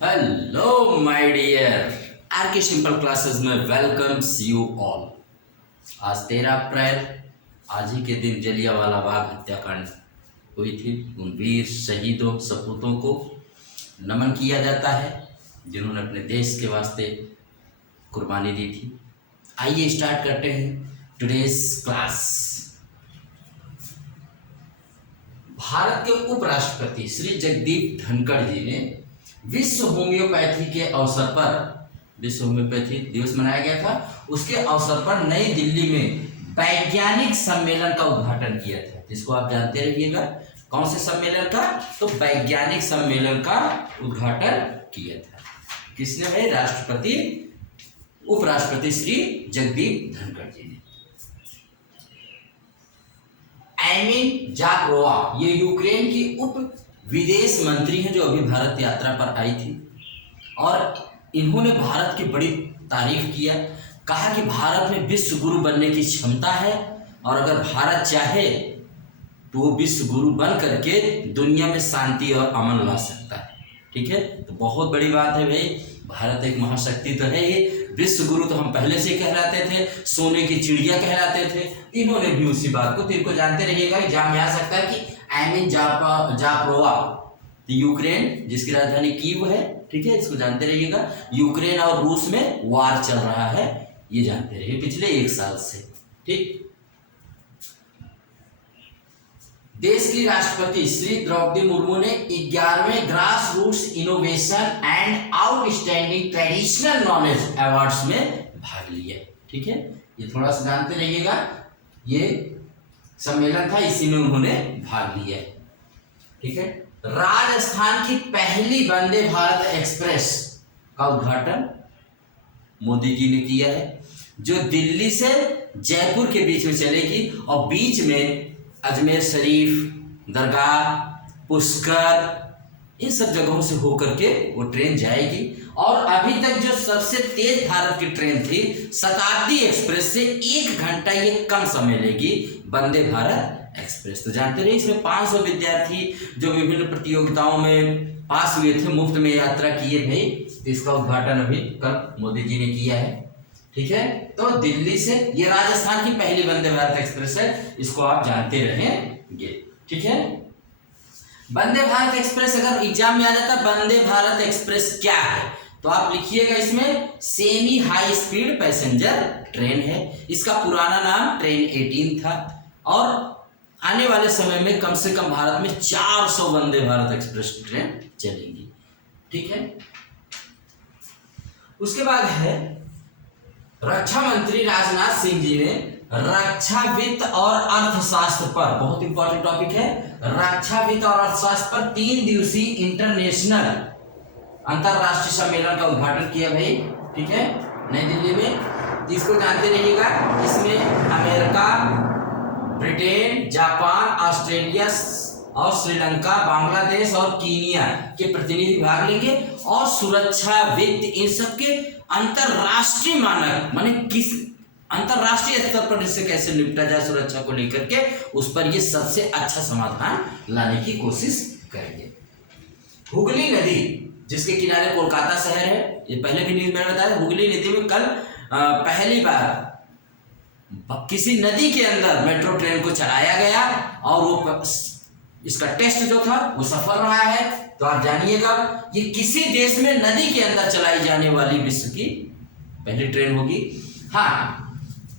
Hello my dear are के simple classes में welcomes you all. आज 13 अप्रैल, आज ही के दिन जलियांवाला बाग हत्याकांड हुई थी। उन वीर शहीदों सपूतों को नमन किया जाता है जिन्होंने अपने देश के वास्ते कुर्बानी दी थी। आइए स्टार्ट करते हैं टुडेज क्लास। भारत के उपराष्ट्रपति श्री जगदीप धनखड़ जी ने विश्व होम्योपैथी के अवसर पर, विश्व होम्योपैथी दिवस मनाया गया था, उसके अवसर पर नई दिल्ली में वैज्ञानिक सम्मेलन का उद्घाटन किया था, जिसको आप जानते रहिएगा। कौन से सम्मेलन का? तो वैज्ञानिक सम्मेलन का उद्घाटन किया था। किसने भाई? राष्ट्रपति, उपराष्ट्रपति श्री जगदीप धनखड़ जी ने। एमिन जाकरोवा, ये यूक्रेन की उप विदेश मंत्री हैं जो अभी भारत यात्रा पर आई थी, और इन्होंने भारत की बड़ी तारीफ किया। कहा कि भारत में विश्व गुरु बनने की क्षमता है, और अगर भारत चाहे तो वो विश्व गुरु बन करके दुनिया में शांति और अमन ला सकता है। ठीक है, तो बहुत बड़ी बात है भाई। भारत एक महाशक्ति तो है ये। विश्व गुरु तो हम पहले से कहलाते थे, सोने की चिड़िया कहलाते थे। इन्होंने भी उसी बात को, तो इनको जानते रहिएगा। एग्जाम में आ सकता है कि एमिन जाकरोवा, यूक्रेन जिसकी राजधानी कीव है, ठीक है, इसको जानते रहिएगा। यूक्रेन और रूस में वार चल रहा है, ये जानते रहिए पिछले 1 साल से। ठीक, देश की राष्ट्रपति श्री द्रौपदी मुर्मू ने 11वें grass roots innovation and outstanding traditional knowledge awards में भाग लिया। ठीक है, ये थोड़ा सा जानते रहिएगा। ये सम्मेलन था, इसी में उन्होंने भाग लिया। ठीक है, राजस्थान की पहली वंदे भारत एक्सप्रेस का उद्घाटन मोदी जी ने किया है, जो दिल्ली से जयपुर के बीच में चलेगी, और बीच में अजमेर शरीफ, दरगाह, पुष्कर, इन सब जगहों से होकर के वो ट्रेन जाएगी। और अभी तक जो सबसे तेज भारत की ट्रेन थी शताब्दी एक्सप्रेस से 1 घंटा ये कम समय लेगी, वंदे भारत एक्सप्रेस। तो जानते रहिए, इसमें 500 विद्यार्थी जो विभिन्न प्रतियोगिताओं में पास हुए थे, मुफ्त में यात्रा किए भाई। तो इसका उद्घाटन अभी कल मोदी जी ने किया है। ठीक है, तो दिल्ली से ये राजस्थान की पहली वंदे भारत एक्सप्रेस है, इसको आप जानते रहेंगे। ठीक है, वंदे भारत एक्सप्रेस अगर एग्जाम में आ जाता, वंदे भारत एक्सप्रेस क्या है, तो आप लिखिएगा इसमें semi high speed passenger train है। इसका पुराना नाम ट्रेन 18 था, और आने वाले समय में कम से कम भारत में 400 वंदे भारत एक्सप्रेस ट्रेन चलेगी। ठीक है, उसके बाद है रक्षा मंत्री राजनाथ सिंह जी ने रक्षा वित्त और अर्थशास्त्र पर, बहुत इंपॉर्टेंट टॉपिक है, रक्षा वित्त और अर्थशास्त्र पर 3 दिवसीय इंटरनेशनल अंतरराष्ट्रीय सम्मेलन का उद्घाटन किया भाई। ठीक है, नई दिल्ली में। इसको जानते रहिएगा, इसमें अमेरिका, ब्रिटेन, जापान, ऑस्ट्रेलिया और श्रीलंका, बांग्लादेश और कीनिया के प्रतिनिधि भाग लेंगे। और सुरक्षा, वित्त, इन सब के अंतरराष्ट्रीय मानक, माने किस अंतरराष्ट्रीय स्तर पर इससे कैसे निपटा जाए सुरक्षा को लेकर के, उस पर ये सबसे अच्छा समाधान लाने की कोशिश करेंगे। हुगली नदी जिसके किनारे कोलकाता शहर है, ये पहले भी न्यूज में बताया, हुगली नदी में कल पहली बार किसी नदी के अंदर मेट्रो ट्रेन को चलाया गया, और वो इसका टेस्ट जो था वो सफल रहा है। तो आप जानिएगा, ये किसी देश में नदी के अंदर चलाई जाने वाली विश्व की पहली ट्रेन होगी। हाँ,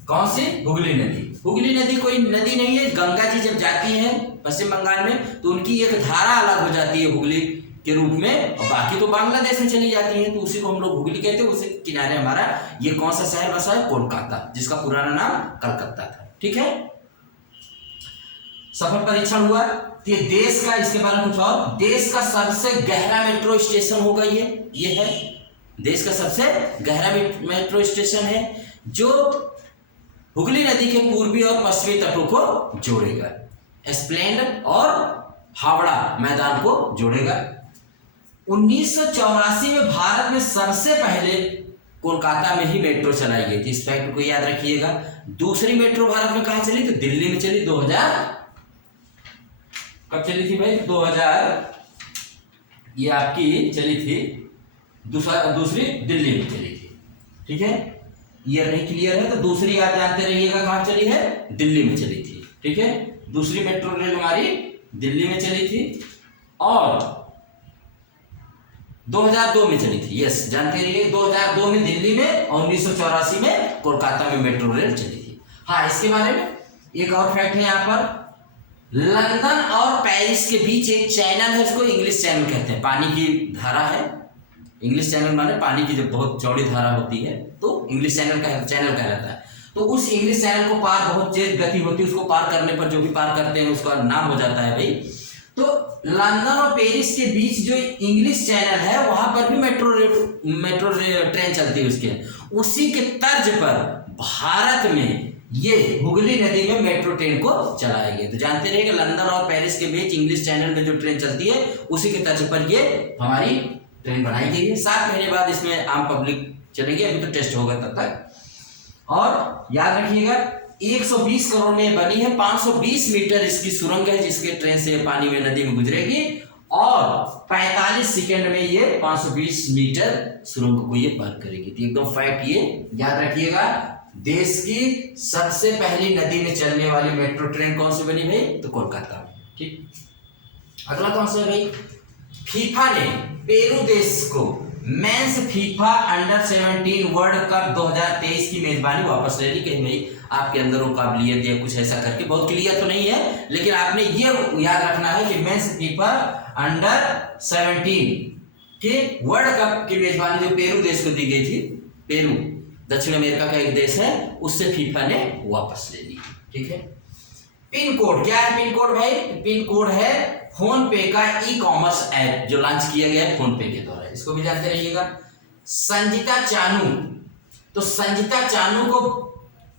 कौन सी? हुगली नदी। हुगली नदी कोई नदी नहीं है। गंगा जी जब जाती है पश्चिम बंगाल में, तो उनकी एक धारा अलग हो जाती है हुगली के रूप में, और बाकी तो बांग्लादेश में चली जाती है, तो उसी को हम लोग हुगली कहते हैं। उसी किनारे हमारा ये कौन सा शहर बसा है? कोलकाता, जिसका पुराना नाम कलकत्ता था। ठीक है, सफल परीक्षण हुआ। ये देश का, इसके बारे में कुछ और, देश का सबसे गहरा मेट्रो स्टेशन होगा ये है, देश का सबसे गहरा मेट्रो स्टेशन है, जो हुगली नदी के पूर्वी और पश्चिमी तटों को जोड़ेगा। एस्प्लेंड और हावड़ा मैदान को जोड़ेगा। 1984 में भारत में सबसे पहले कोलकाता में ही मेट्रो चलाई गई थी, इस फैक्ट को याद रखिएगा। दूसरी मेट्रो भारत में कहाँ चली? तो दिल्ली में चली। 2000 कब चली थी भाई? 2000 ये आपकी चली थी दूसरी दिल्ली में चली थी। ठीक है, ये नहीं क्लियर है तो दूसरी आप जानते रहिएगा कहाँ चली है, दिल्ली में चली थी। ठीक है, दूसरी मेट्रो रेल हमारी दिल्ली में चली थी और 2002 में चली थी। यस, जानते रहिए 2002 में दिल्ली में और 1984 में कोलकाता में मेट्रो रेल चली थी। हाँ, इसके बारे में एक और फैक्ट है यहाँ पर, लंदन और पेरिस के बीच एक चैनल है, उसको इंग्लिश चैनल कहते हैं। पानी की धारा है, इंग्लिश चैनल माने पानी की जब बहुत चौड़ी धारा होती है तो इंग्लिश चैनल कहलाता है। तो उस इंग्लिश चैनल को पार बहुत तेज गति होती है, उसको पार करने पर जो भी पार करते हैं उसका नाम हो जाता है भाई। तो लंदन और पेरिस के बीच जो इंग्लिश चैनल है वहां पर भी मेट्रो ट्रेन चलती है उसके, उसी के तर्ज पर भारत में ये हुगली नदी में मेट्रो ट्रेन को चलाया गया। तो जानते रहिए कि लंदन और पेरिस के बीच इंग्लिश चैनल में जो ट्रेन चलती है उसी के तर्ज पर ये हमारी ट्रेन बनाई गई है। 7 महीने बाद इसमें आम पब्लिक चलेगी, अभी तो टेस्ट होगा तब तक। और याद रखिएगा 120 करोड़ में बनी है, 520 मीटर इसकी सुरंग है जिसके ट्रेन से पानी में नदी में गुजरेगी और 45 सेकंड में ये 520 मीटर सुरंग को ये पार करेगी। तो एकदम फैक्ट ये याद रखिएगा। देश की सबसे पहली नदी में चलने वाली मेट्रो ट्रेन कौन सी बनी भाई, तो कोलकाता में। ठीक, अगला कौन सा है भाई, फीफा ने पेरू देश को men's FIFA under 17 world cup 2023 की मेजबानी वापस ले ली। कहीं भाई आपके अंदर वो काबिलियत या कुछ ऐसा करके, बहुत क्लियर तो नहीं है लेकिन आपने ये याद रखना है कि मेंस फीफा अंडर 17 के वर्ल्ड कप की मेजबानी जो पेरू देश को दी गई थी, पेरू दक्षिण अमेरिका का एक देश है, उससे फीफा ने वापस ले ली। ठीक है, पिन कोड क्या है, पिन कोड भाई, पिन कोड है फोन पे का ई कॉमर्स ऐप जो लॉन्च किया गया है फोन पे के द्वारा, इसको भी जानते रहिएगा। संजीता चानू, तो संजीता चानू को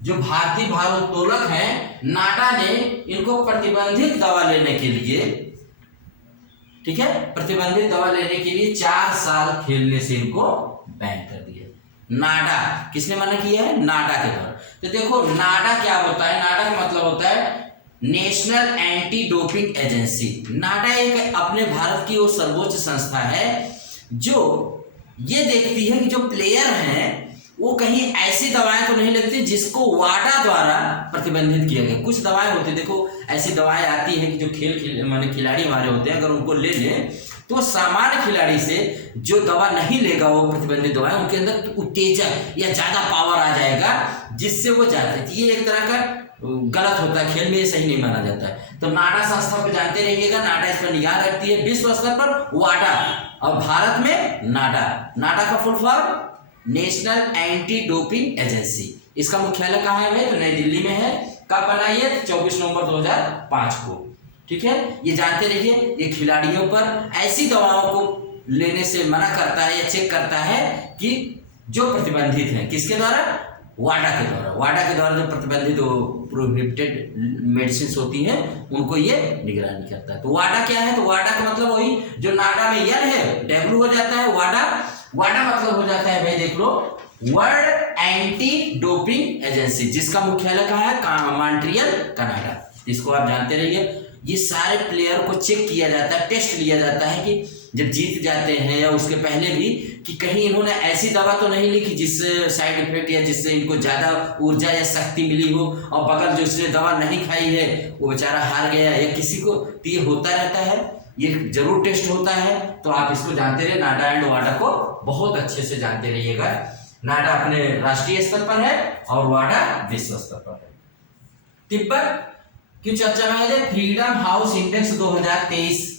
जो भारतीय भारोत्तोलक हैं, नाटा ने इनको प्रतिबंधित दवा लेने के लिए, ठीक है, प्रतिबंधित दवा लेने के लिए 4 साल खेलने से इनको बैन कर दिया। नाडा किसने मना किया है, नाडा के द्वारा। तो देखो नाडा क्या होता है, नाडा का मतलब होता है नेशनल एंटी डोपिंग एजेंसी। नाडा एक अपने भारत की वो सर्वोच्च संस्था है जो ये देखती है कि जो प्लेयर हैं वो कहीं ऐसी दवाएं तो नहीं लगती जिसको वाडा द्वारा प्रतिबंधित किया गया। कुछ दवाएं होती, देखो ऐसी दवाएं आती है कि जो खिलाड़ी हमारे होते हैं, अगर उनको ले लें तो सामान्य खिलाड़ी से जो दवा नहीं लेगा वो प्रतिबंधित दवाएं, उनके अंदर उत्तेजक या ज्यादा पावर आ जाएगा जिससे वो जाता है। ये एक तरह का गलत होता है, खेल में ये सही नहीं माना जाता है। तो नाडा संस्था पे जानते रहिएगा, नाडा इस पर निगाह रखती है। विश्व स्तर पर वाडा और भारत में नाडा। नाडा का full form national anti doping agency. इसका मुख्यालय कहाँ है, तो नई दिल्ली में है। कब बनाई है, 24 नवंबर 2005 को। ठीक है, ये जानते रहिए, ये खिलाड़ियों पर ऐसी दवाओं को लेने से मना करता है या चेक करता है कि जो प्रतिबंधित है, किसके द्वारा, वाडा के द्वारा। वाडा के द्वारा जो प्रतिबंधित प्रोहिबिटेड मेडिसिन होती हैं उनको ये निगरानी करता है। तो वाडा क्या है, तो वाडा का मतलब वही जो नाडा में यल है, डब्ल्यू हो जाता है, वाडा। वाडा मतलब हो जाता है भाई देख लो, वर्ल्ड एंटी डोपिंग एजेंसी, जिसका मुख्यालय कहाँ है, मॉन्ट्रियल कनाडा। इसको आप जानते रहिए। ये सारे प्लेयर को चेक किया जाता है, टेस्ट लिया जाता है कि जब जीत जाते हैं या उसके पहले भी कि कहीं इन्होंने ऐसी दवा तो नहीं ली कि जिससे साइड इफेक्ट या जिससे इनको ज्यादा ऊर्जा या शक्ति मिली हो, और बगल जो उसने दवा नहीं खाई है वो बेचारा हार गया, या किसी को तो ये होता रहता है, ये जरूर टेस्ट होता है। तो आप इसको जानते रहे, नाडा एंड वाडा को बहुत अच्छे से जानते रहिएगा। नाडा अपने राष्ट्रीय स्तर पर है और वाडा विश्व स्तर पर है। तिब्बत की चर्चा में है, फ्रीडम हाउस इंडेक्स 2023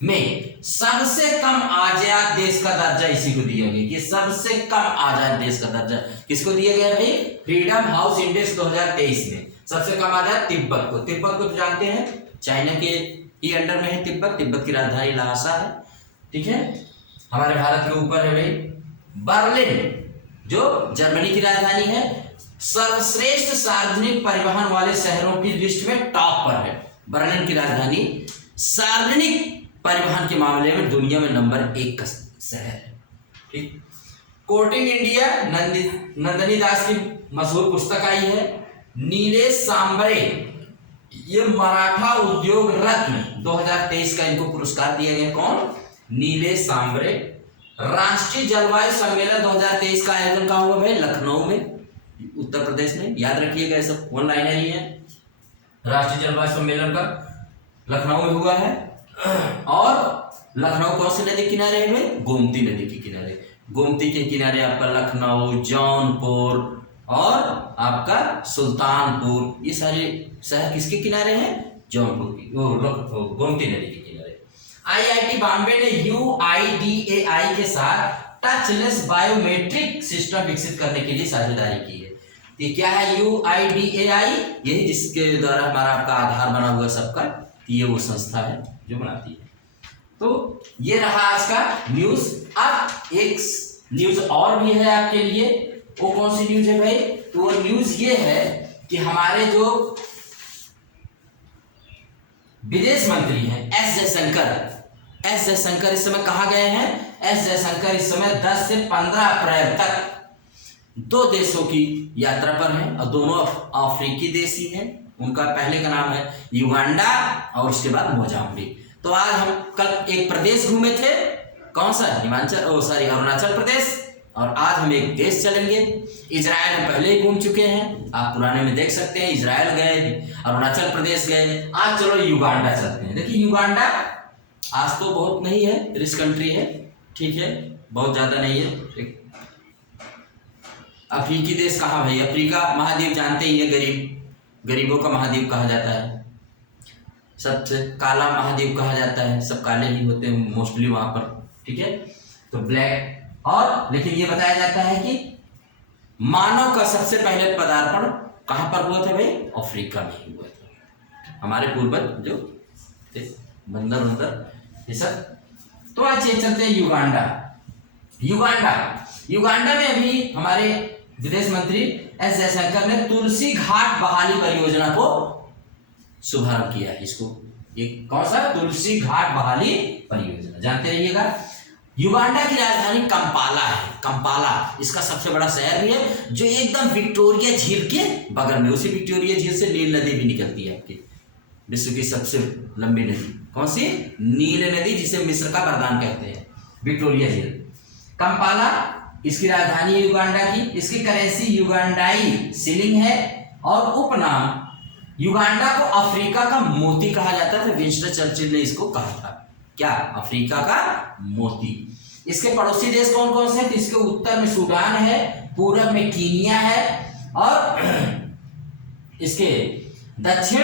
में सबसे कम आजाद देश का दर्जा इसी को दिया गया कि सबसे कम आजाद देश का दर्जा किसको दिया गया भाई, फ्रीडम हाउस इंडेक्स 2023 में सबसे कम आजाद तिब्बत को। तिब्बत को तो जानते हैं चाइना के ही अंडर में है तिब्बत। तिब्बत की राजधानी लहासा है। ठीक है, हमारे भारत के ऊपर है भाई। बर्लिन जो जर्मनी की राजधानी है, सर्वश्रेष्ठ सार्वजनिक परिवहन वाले शहरों की लिस्ट में टॉप पर है। बर्लिन की राजधानी सार्वजनिक परिवहन के मामले में दुनिया में नंबर 1 का शहर है। ठीक, कोर्टिंग इंडिया नंदिनी दास की मशहूर पुस्तक आई है। नीलेश सांबरे, ये मराठा उद्योग रत्न 2023 का इनको पुरस्कार दिया गया। कौन, नीलेश सांबरे राष्ट्रीय जलवायु सम्मेलन 2023 का आयोजन कहाँ हुआ भाई? लखनऊ में, उत्तर प्रदेश में। याद रखिएगा, ये सब वन लाइनर ही है। राष्ट्रीय जलवायु सम्मेलन का लखनऊ में हुआ है। और लखनऊ कौन से नदी किनारे है भाई? गोमती नदी के किनारे। गोमती के किनारे आपका लखनऊ, जौनपुर और आपका सुल्तानपुर, ये सारे शहर किसके किनारे हैं? जौनपुर की, गोमती नदी के किनारे। IIT बॉम्बे ने UIDAI के साथ टचलेस बायोमेट्रिक सिस्टम विकसित करने के लिए साझेदारी की है। ये क्या है UIDAI? यही जिसके द्वारा हमारा आपका आधार बना हुआ सबका, ये वो संस्था है जो बनाती है। तो ये रहा आज का न्यूज। अब एक न्यूज और भी है आपके लिए। वो कौन सी न्यूज है भाई? तो वो न्यूज ये है कि हमारे जो विदेश मंत्री हैं एस जयशंकर इस समय कहाँ गए हैं? एस जयशंकर इस समय 10 से 15 अप्रैल तक 2 देशों की यात्रा पर हैं और दोनों अफ्रीकी देश ही हैं। उनका पहले का नाम है युगांडा और उसके बाद मोजाम्बिक। तो आज हम कल एक प्रदेश घूमे थे, कौन सा? अरुणाचल प्रदेश। और आज हम एक देश चलेंगे। इजराइल हम पहले ही घूम चुके हैं, आप पुराने में देख सकते हैं। इजराइल गए, अरुणाचल प्रदेश गए, आज चलो युगांडा चलते हैं। देखिए युगांडा आज तो बहुत नहीं है, रिच कंट्री है, ठीक है, बहुत ज्यादा नहीं है। एक अफ्रीकी देश कहाँ भाई? अफ्रीका महाद्वीप जानते ही है, गरीबों का महाद्वीप कहा जाता है, सबसे काला महाद्वीप कहा जाता है, सब काले ही होते हैं मोस्टली वहां पर, ठीक है। तो ब्लैक। और लेकिन ये बताया जाता है कि मानव का सबसे पहले पदार्पण कहां पर हुआ था भाई? अफ्रीका में ही हुआ था। हमारे पूर्वज जो थे बंदर ये सब। तो आज चलते हैं युगांडा में अभी हमारे विदेश मंत्री एस जयशंकर ने तुलसी घाट बहाली परियोजना को शुभारंभ किया है। इसको ये कौन सा? तुलसी घाट बहाली परियोजना, जानते रहिएगा। युगांडा की राजधानी कंपाला है। कंपाला इसका सबसे बड़ा शहर भी है, जो एकदम विक्टोरिया झील के बगल में। उसी विक्टोरिया झील से नील नदी भी निकलती है, आपकी विश्व की सबसे लंबी नदी। कौन सी? नील नदी, जिसे मिस्र का वरदान कहते हैं, विक्टोरिया झील। कंपाला इसकी राजधानी है युगांडा की। इसकी करेंसी युगांडाई शिलिंग है और उपनाम युगांडा को अफ्रीका का मोती कहा जाता था। विंस्टन चर्चिल ने इसको कहा था, क्या? अफ्रीका का मोती। इसके पड़ोसी देश कौन कौन से हैं? तो इसके उत्तर में सूडान है, पूर्व में कीनिया है और इसके दक्षिण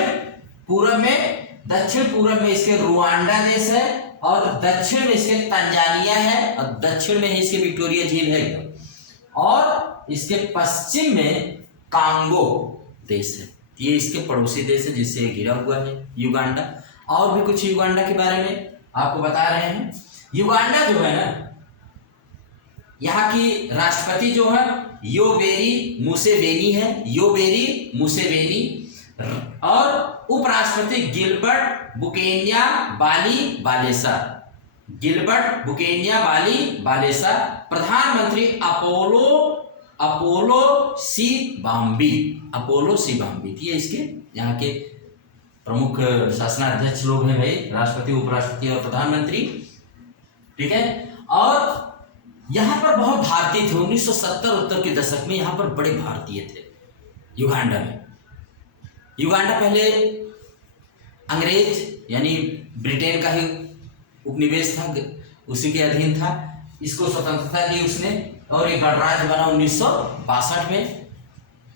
पूर्व में इसके रुवांडा देश है और दक्षिण में इसके तंजानिया है और दक्षिण में ही इसके विक्टोरिया झील है और इसके पश्चिम में कांगो देश है। ये इसके पड़ोसी देश है जिससे घिरा हुआ है युगांडा। और भी कुछ युगांडा के बारे में आपको बता रहे हैं। युगांडा जो है ना, यहाँ की राष्ट्रपति जो है योवेरी मुसेवेनी और उपराष्ट्रपति गिलबर्ट बुकेन्या बालेसा, प्रधानमंत्री अपोलो सी बाम्बी। ये इसके यहाँ के प्रमुख शासनाध्यक्ष लोग हैं भाई, राष्ट्रपति, उपराष्ट्रपति और प्रधानमंत्री, ठीक है। और यहाँ पर बहुत भारतीय थे। 1970 के दशक में यहाँ पर बड़े भारतीय थे युगांडा में। युगांडा पहले अंग्रेज यानी ब्रिटेन का ही उपनिवेश था, उसी के अधीन था। इसको स्वतंत्रता दी उसने और एक गणराज्य बना 1962 में।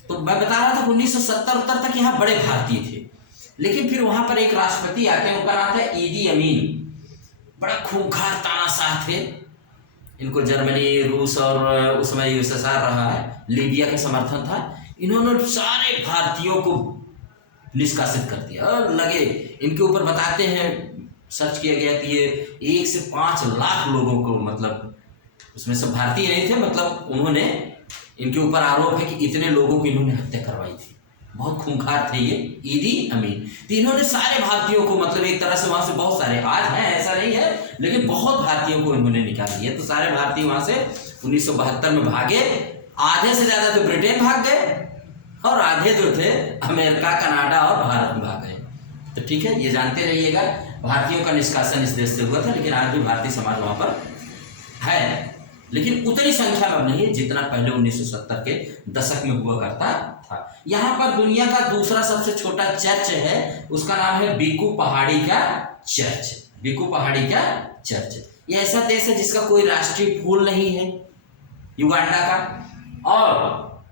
तो मैं बता रहा था 1970 तक यहाँ बड़े भारतीय थे, लेकिन फिर वहां पर एक राष्ट्रपति आते हैं, उनका नाम था ईदी अमीन। बड़ा खूंखार तानाशाह थे। इनको जर्मनी, रूस और उस समय यूएसएसआर रहा है, लीबिया का समर्थन था। इन्होंने सारे भारतीयों को निष्कासित कर दिया और लगे इनके ऊपर, बताते हैं, सर्च किया गया कि ये 1 से 5 लाख लोगों को, मतलब उसमें सब भारतीय नहीं थे, मतलब उन्होंने, इनके ऊपर आरोप है कि इतने लोगों की इन्होंने हत्या करवाई थी। बहुत खूंखार थे ये ईदी अमीन। तो इन्होंने सारे भारतीयों को, मतलब एक तरह से वहां से बहुत सारे आज हैं, ऐसा नहीं है, लेकिन बहुत भारतीयों को इन्होंने निकाल दिया। तो सारे भारतीय वहां से 1972 में भागे। आधे से ज्यादा तो ब्रिटेन भाग गए और आधे जो थे अमेरिका, कनाडा और भारत में भाग गए। तो ठीक है, ये जानते रहिएगा, भारतीयों का निष्कासन इस देश से हुआ था, लेकिन आज भी भारतीय समाज वहां पर है। लेकिन उतनी संख्या में अब नहीं है जितना पहले 1970 के दशक में हुआ करता था। यहाँ पर दुनिया का दूसरा सबसे छोटा चर्च है, उसका नाम है बीकू पहाड़ी का चर्च। बीकू पहाड़ी का चर्च ये ऐसा देश है जिसका कोई राष्ट्रीय फूल नहीं है, युगांडा का। और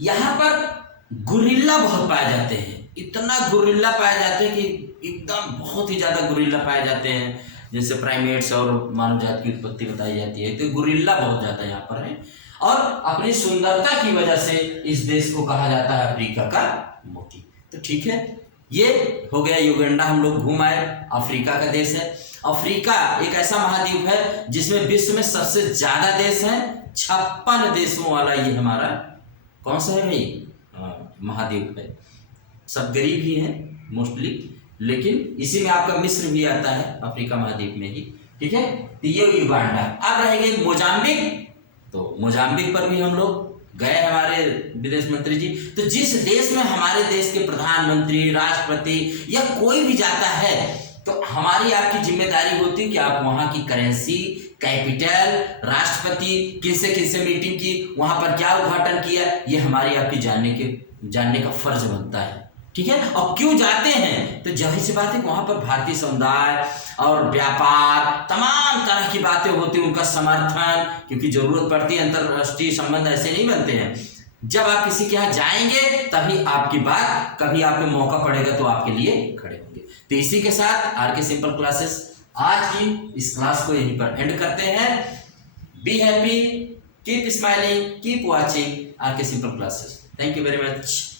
यहाँ पर गुरिल्ला बहुत पाए जाते हैं, इतना गुरिल्ला पाए जाते हैं कि एकदम बहुत ही ज्यादा गुरिल्ला पाए जाते हैं, जैसे प्राइमेट्स और मानव जाति की उत्पत्ति बताई जाती है, तो गुरिल्ला बहुत ज्यादा यहाँ पर है। और अपनी सुंदरता की वजह से इस देश को कहा जाता है अफ्रीका का मोती। तो ठीक है, ये हो गया युगांडा, हम लोग घूम आए। अफ्रीका का देश है। अफ्रीका एक ऐसा महाद्वीप है जिसमें विश्व में सबसे ज्यादा देश है, 56 देशों वाला ये हमारा कौन सा है भाई, महाद्वीप है। सब गरीब ही हैं मोस्टली, लेकिन इसी में आपका मिस्र भी आता है अफ्रीका महाद्वीप में ही। ठीक है, तो ये युगांडा। अब रहेंगे मोजाम्बिक, तो मोजाम्बिक पर भी हम लोग गए हमारे विदेश मंत्री जी। तो जिस देश में हमारे देश के प्रधानमंत्री, राष्ट्रपति या कोई भी जाता है, तो हमारी आपकी जिम्मेदारी होती है कि आप वहां की करेंसी, कैपिटल, राष्ट्रपति किनसे मीटिंग की, वहां पर क्या उद्घाटन किया, ये हमारी आपकी जानने का फर्ज बनता है। ठीक है, और क्यों जाते हैं, तो जाहिर सी बात है वहां पर भारतीय समुदाय और व्यापार, तमाम तरह की बातें होती हैं, उनका समर्थन, क्योंकि जरूरत पड़ती है। अंतरराष्ट्रीय संबंध ऐसे नहीं बनते हैं, जब आप किसी के यहाँ जाएंगे तभी आपकी बात, कभी आपको मौका पड़ेगा तो आपके लिए खड़े होंगे। तो इसी के साथ आरके सिंपल क्लासेस आज की इस क्लास को यहीं पर एंड करते हैं। Be happy, keep smiling, keep watching RK simple classes. Thank you very much.